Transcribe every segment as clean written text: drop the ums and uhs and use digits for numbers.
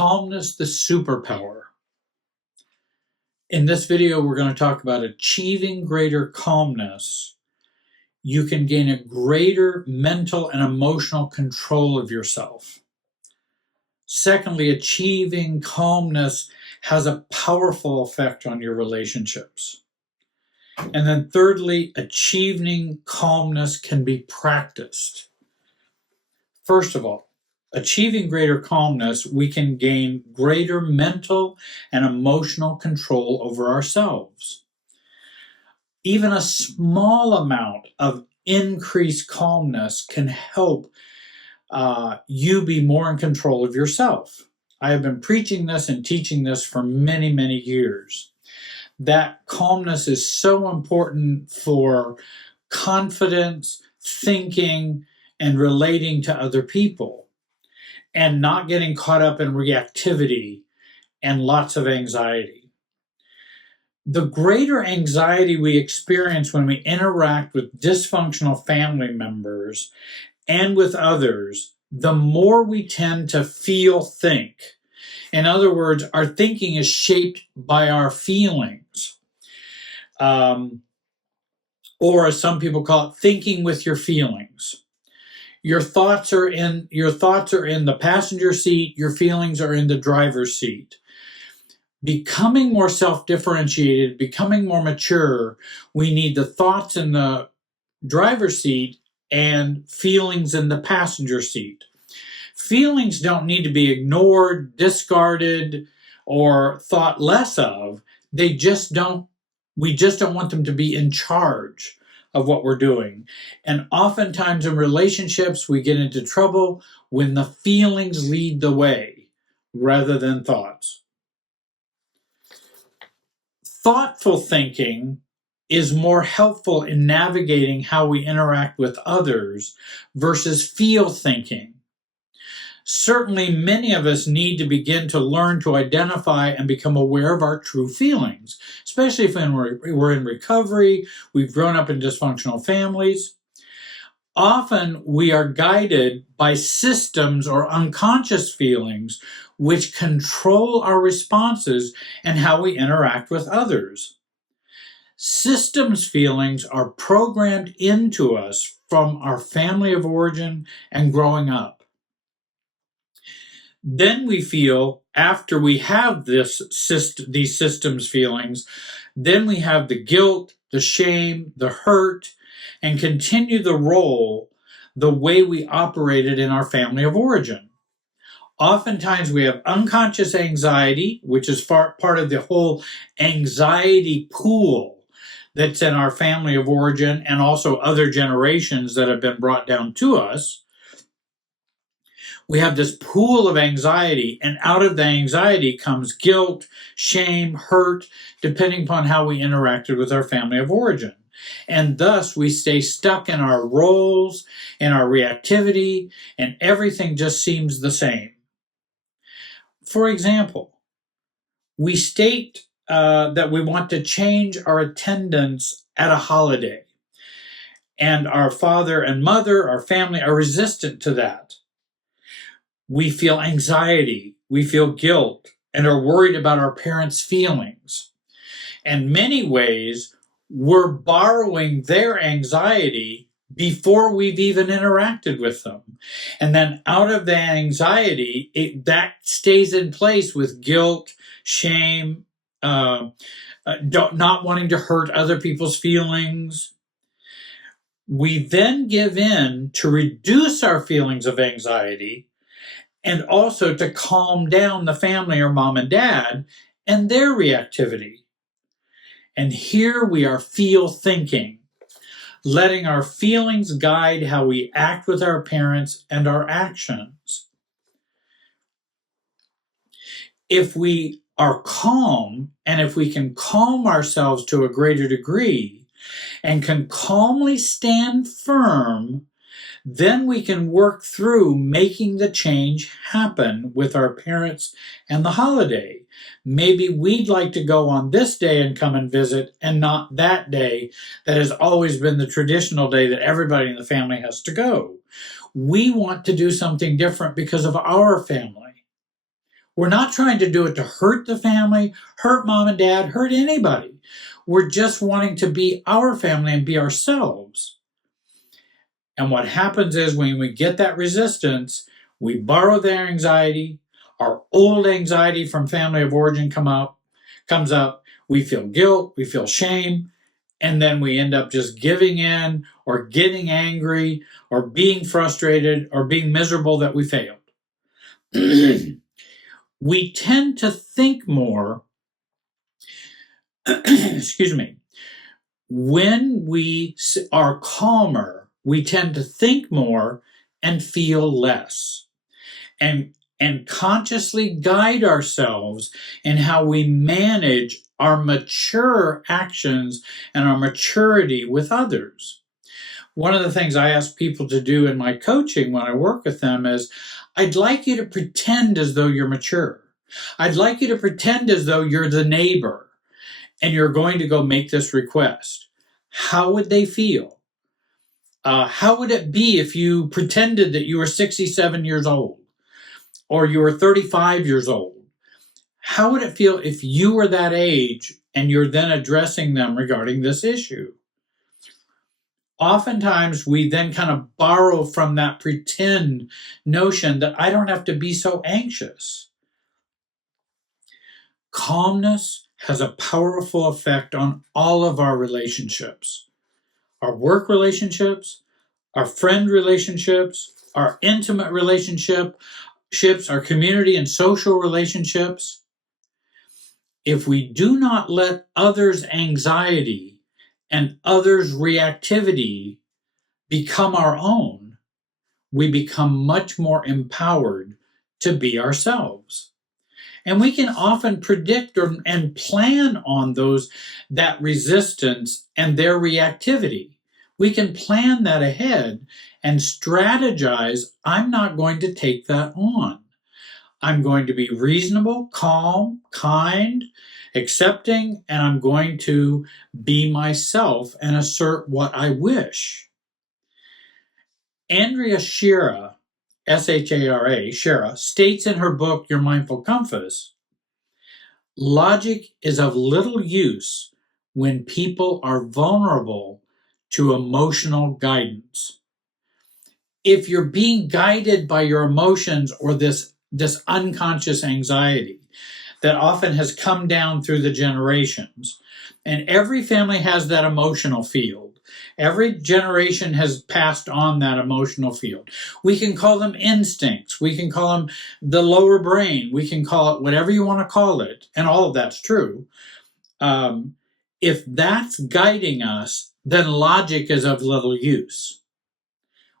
Calmness, the superpower. In this video, we're going to talk about achieving greater calmness. You can gain a greater mental and emotional control of yourself. Secondly, achieving calmness has a powerful effect on your relationships. And then thirdly, achieving calmness can be practiced. First of all, achieving greater calmness, we can gain greater mental and emotional control over ourselves. Even a small amount of increased calmness can help you be more in control of yourself. I have been preaching this and teaching this for many, many years. That calmness is so important for confidence, thinking, and relating to other people, and not getting caught up in reactivity and lots of anxiety. The greater anxiety we experience when we interact with dysfunctional family members and with others, the more we tend to think. In other words, our thinking is shaped by our feelings. Or as some people call it, thinking with your feelings. Your thoughts are in the passenger seat, your feelings are in the driver's seat. Becoming more self-differentiated, becoming more mature, we need the thoughts in the driver's seat and feelings in the passenger seat. Feelings don't need to be ignored, discarded, or thought less of. We just don't want them to be in charge of what we're doing. And oftentimes in relationships, we get into trouble when the feelings lead the way rather than thoughts. Thoughtful thinking is more helpful in navigating how we interact with others versus feel thinking. Certainly, many of us need to begin to learn to identify and become aware of our true feelings, especially if we're in recovery, we've grown up in dysfunctional families. Often, we are guided by systems or unconscious feelings which control our responses and how we interact with others. Systems feelings are programmed into us from our family of origin and growing up. Then we feel, after we have these systems feelings, then we have the guilt, the shame, the hurt, and continue the role the way we operated in our family of origin. Oftentimes we have unconscious anxiety, which is part of the whole anxiety pool that's in our family of origin and also other generations that have been brought down to us. We have this pool of anxiety, and out of the anxiety comes guilt, shame, hurt, depending upon how we interacted with our family of origin. And thus we stay stuck in our roles and our reactivity, and everything just seems the same. For example, we state that we want to change our attendance at a holiday, and our father and mother, our family, are resistant to that. We feel anxiety, we feel guilt, and are worried about our parents' feelings. In many ways, we're borrowing their anxiety before we've even interacted with them. And then out of the anxiety, that stays in place with guilt, shame, not wanting to hurt other people's feelings. We then give in to reduce our feelings of anxiety and also to calm down the family or mom and dad and their reactivity. And here we are feel thinking, letting our feelings guide how we act with our parents and our actions. If we are calm, and if we can calm ourselves to a greater degree and can calmly stand firm, then we can work through making the change happen with our parents and the holiday. Maybe we'd like to go on this day and come and visit, and not that day that has always been the traditional day that everybody in the family has to go. We want to do something different because of our family. We're not trying to do it to hurt the family, hurt mom and dad, hurt anybody. We're just wanting to be our family and be ourselves. And what happens is when we get that resistance, we borrow their anxiety, our old anxiety from family of origin comes up, we feel guilt, we feel shame, and then we end up just giving in or getting angry or being frustrated or being miserable that we failed. We tend to think more, excuse me, when we are calmer, we tend to think more and feel less. And consciously guide ourselves in how we manage our mature actions and our maturity with others. One of the things I ask people to do in my coaching when I work with them is, I'd like you to pretend as though you're mature. I'd like you to pretend as though you're the neighbor and you're going to go make this request. How would they feel? How would it be if you pretended that you were 67 years old or you were 35 years old? How would it feel if you were that age and you're then addressing them regarding this issue? Oftentimes, we then kind of borrow from that pretend notion that I don't have to be so anxious. Calmness has a powerful effect on all of our relationships. Our work relationships, our friend relationships, our intimate relationships, our community and social relationships. If we do not let others' anxiety and others' reactivity become our own, we become much more empowered to be ourselves. And we can often predict and plan on that resistance and their reactivity. We can plan that ahead and strategize. I'm not going to take that on. I'm going to be reasonable, calm, kind, accepting, and I'm going to be myself and assert what I wish. Andrea Shira, S-H-A-R-A, Shira, states in her book, Your Mindful Compass, logic is of little use when people are vulnerable to emotional guidance. If you're being guided by your emotions or this unconscious anxiety that often has come down through the generations, and every family has that emotional field. Every generation has passed on that emotional field. We can call them instincts. We can call them the lower brain. We can call it whatever you want to call it. And all of that's true. If that's guiding us, then logic is of little use,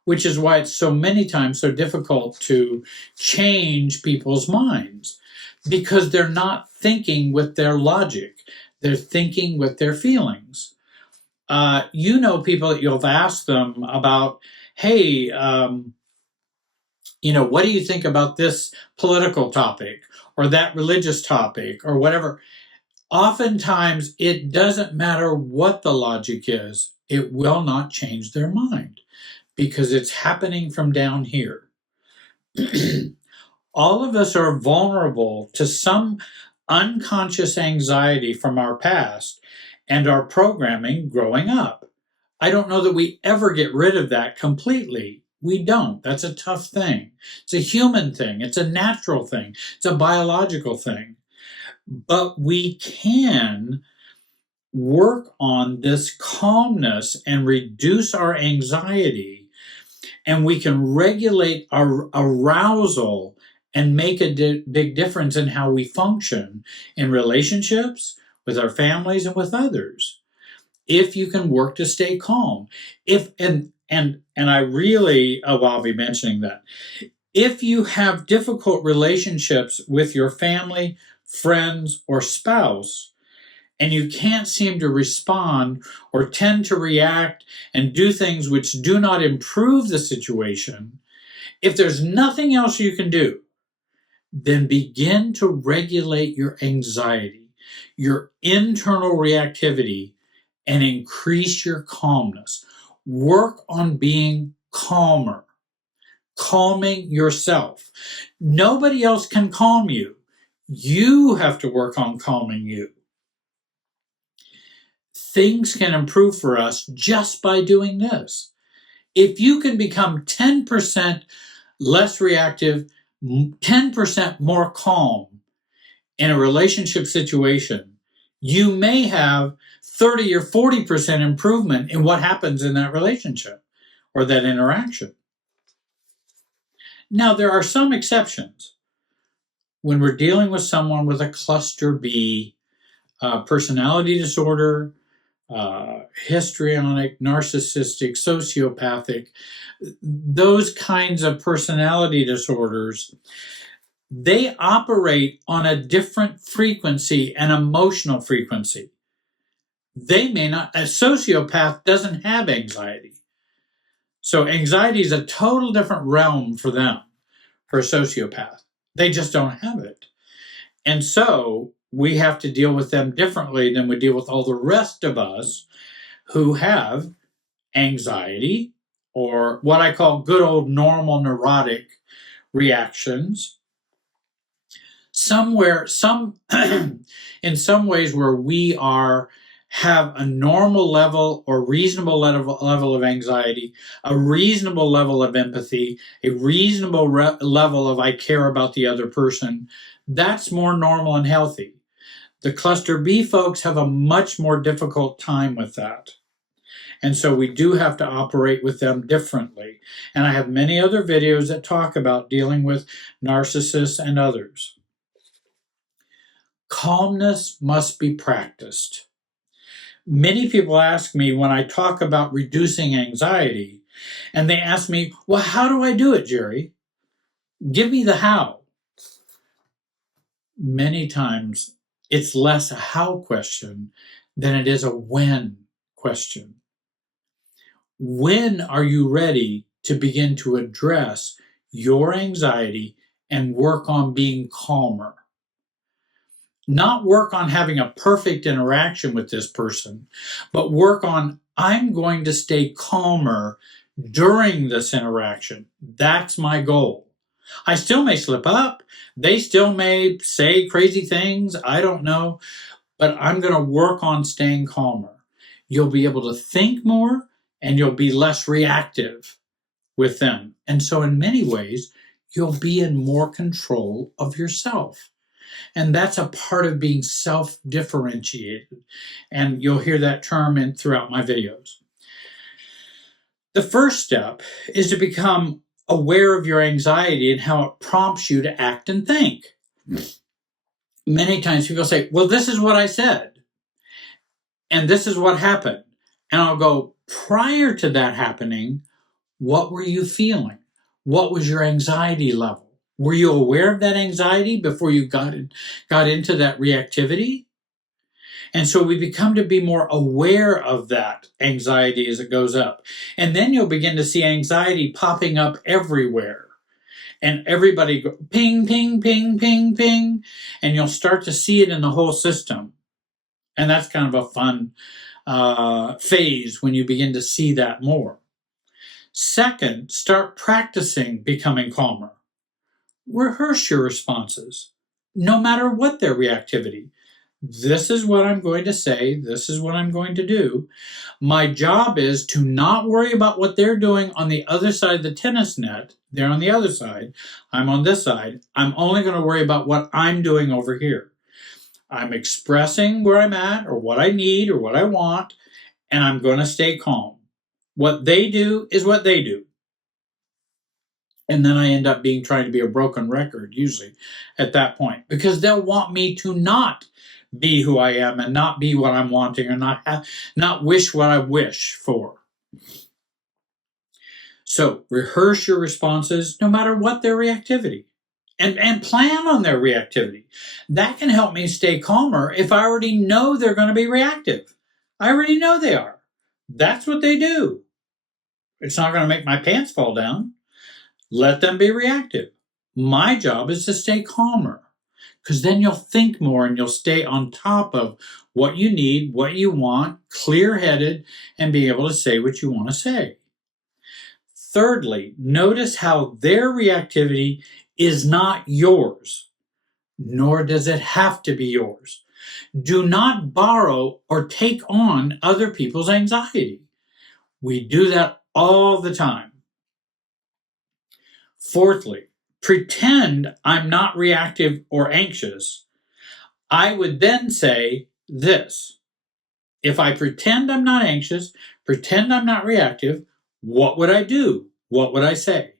which is why it's so many times so difficult to change people's minds, because they're not thinking with their logic. They're thinking with their feelings. People that you'll ask them about, hey, what do you think about this political topic or that religious topic or whatever? Oftentimes, it doesn't matter what the logic is. It will not change their mind because it's happening from down here. All of us are vulnerable to some unconscious anxiety from our past and our programming growing up. I don't know that we ever get rid of that completely. We don't. That's a tough thing. It's a human thing. It's a natural thing. It's a biological thing. But we can work on this calmness and reduce our anxiety, and we can regulate our arousal and make a big difference in how we function in relationships, with our families, and with others. If you can work to stay calm. I'll be mentioning that. If you have difficult relationships with your family, friends, or spouse, and you can't seem to respond or tend to react and do things which do not improve the situation, if there's nothing else you can do, then begin to regulate your anxiety, your internal reactivity, and increase your calmness. Work on being calmer, calming yourself. Nobody else can calm you. You have to work on calming you. Things can improve for us just by doing this. If you can become 10% less reactive, 10% more calm in a relationship situation, you may have 30 or 40% improvement in what happens in that relationship or that interaction. Now, there are some exceptions. When we're dealing with someone with a cluster B personality disorder, histrionic, narcissistic, sociopathic, those kinds of personality disorders, they operate on a different frequency, an emotional frequency. They may not, a sociopath doesn't have anxiety. So anxiety is a total different realm for them, for a sociopath. They just don't have it. And so we have to deal with them differently than we deal with all the rest of us who have anxiety or what I call good old normal neurotic reactions. In some ways where we have a normal level or reasonable level of anxiety, a reasonable level of empathy, a reasonable level of I care about the other person, that's more normal and healthy. The cluster B folks have a much more difficult time with that. And so we do have to operate with them differently. And I have many other videos that talk about dealing with narcissists and others. Calmness must be practiced. Many people ask me when I talk about reducing anxiety, and they ask me, well, how do I do it, Jerry? Give me the how. Many times it's less a how question than it is a when question. When are you ready to begin to address your anxiety and work on being calmer? Not work on having a perfect interaction with this person, but work on, I'm going to stay calmer during this interaction. That's my goal. I still may slip up. They still may say crazy things. I don't know. But I'm going to work on staying calmer. You'll be able to think more and you'll be less reactive with them. And so in many ways, you'll be in more control of yourself. And that's a part of being self-differentiated. And you'll hear that term throughout my videos. The first step is to become aware of your anxiety and how it prompts you to act and think. Many times people say, well, this is what I said. And this is what happened. And I'll go, prior to that happening, what were you feeling? What was your anxiety level? Were you aware of that anxiety before you got into that reactivity? And so we become to be more aware of that anxiety as it goes up. And then you'll begin to see anxiety popping up everywhere. And everybody go ping, ping, ping, ping, ping. And you'll start to see it in the whole system. And that's kind of a fun phase when you begin to see that more. Second, start practicing becoming calmer. Rehearse your responses, no matter what their reactivity. This is what I'm going to say. This is what I'm going to do. My job is to not worry about what they're doing on the other side of the tennis net. They're on the other side. I'm on this side. I'm only going to worry about what I'm doing over here. I'm expressing where I'm at or what I need or what I want, and I'm going to stay calm. What they do is what they do. And then I end up trying to be a broken record, usually, at that point. Because they'll want me to not be who I am and not be what I'm wanting or not wish what I wish for. So, rehearse your responses no matter what their reactivity. And plan on their reactivity. That can help me stay calmer if I already know they're going to be reactive. I already know they are. That's what they do. It's not going to make my pants fall down. Let them be reactive. My job is to stay calmer, because then you'll think more and you'll stay on top of what you need, what you want, clear-headed, and be able to say what you want to say. Thirdly, notice how their reactivity is not yours. nor does it have to be yours. Do not borrow or take on other people's anxiety. We do that all the time. Fourthly, pretend I'm not reactive or anxious. I would then say this. If I pretend I'm not anxious, pretend I'm not reactive, what would I do? What would I say?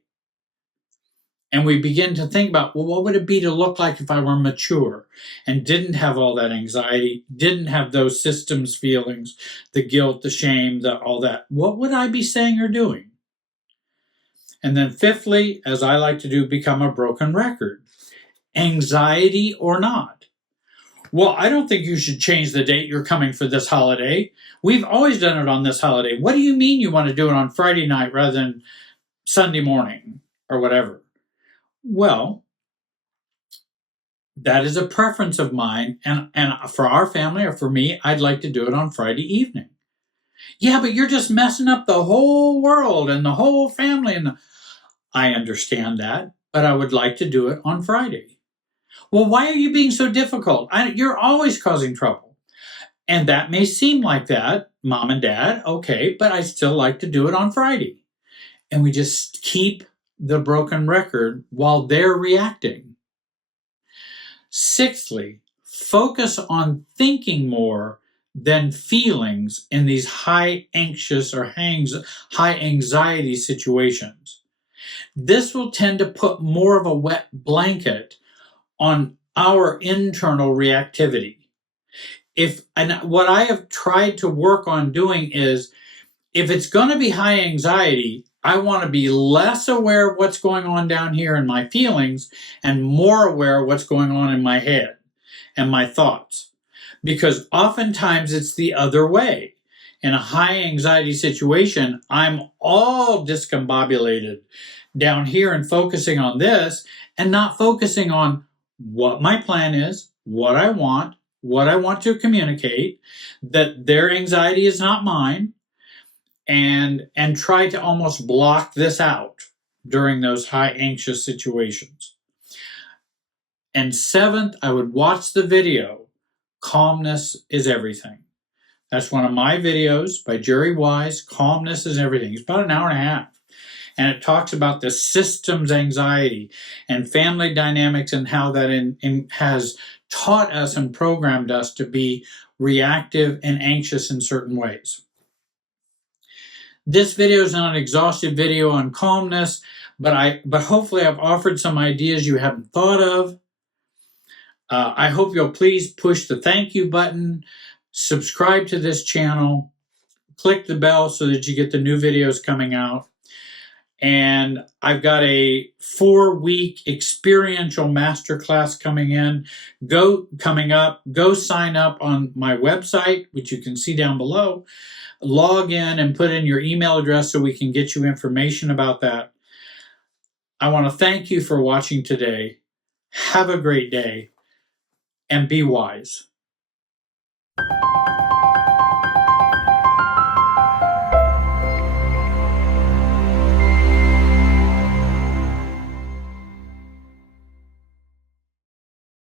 And we begin to think about, well, what would it be to look like if I were mature and didn't have all that anxiety, didn't have those systems feelings, the guilt, the shame, all that? What would I be saying or doing? And then fifthly, as I like to do, become a broken record. Anxiety or not. Well, I don't think you should change the date you're coming for this holiday. We've always done it on this holiday. What do you mean you want to do it on Friday night rather than Sunday morning or whatever? Well, that is a preference of mine. And for our family or for me, I'd like to do it on Friday evening. Yeah, but you're just messing up the whole world and the whole family. I understand that, but I would like to do it on Friday. Well, why are you being so difficult? You're always causing trouble. And that may seem like that, Mom and Dad, okay, but I still like to do it on Friday. And we just keep the broken record while they're reacting. Sixthly, focus on thinking more than feelings in these high anxious or high anxiety situations. This will tend to put more of a wet blanket on our internal reactivity. And what I have tried to work on doing is, if it's going to be high anxiety, I want to be less aware of what's going on down here in my feelings and more aware of what's going on in my head and my thoughts. Because oftentimes it's the other way. In a high anxiety situation, I'm all discombobulated down here and focusing on this and not focusing on what my plan is, what I want to communicate, that their anxiety is not mine, and try to almost block this out during those high anxious situations. And seventh, I would watch the video, Calmness is Everything. That's one of my videos by Jerry Wise, Calmness is Everything. It's about an hour and a half. And it talks about the systems anxiety and family dynamics and how that has taught us and programmed us to be reactive and anxious in certain ways. This video is not an exhaustive video on calmness, but hopefully I've offered some ideas you haven't thought of. I hope you'll please push the thank you button, subscribe to this channel, click the bell so that you get the new videos coming out. And I've got a 4-week experiential masterclass coming up. Go sign up on my website, which you can see down below. Log in and put in your email address so we can get you information about that. I want to thank you for watching today. Have a great day and be wise.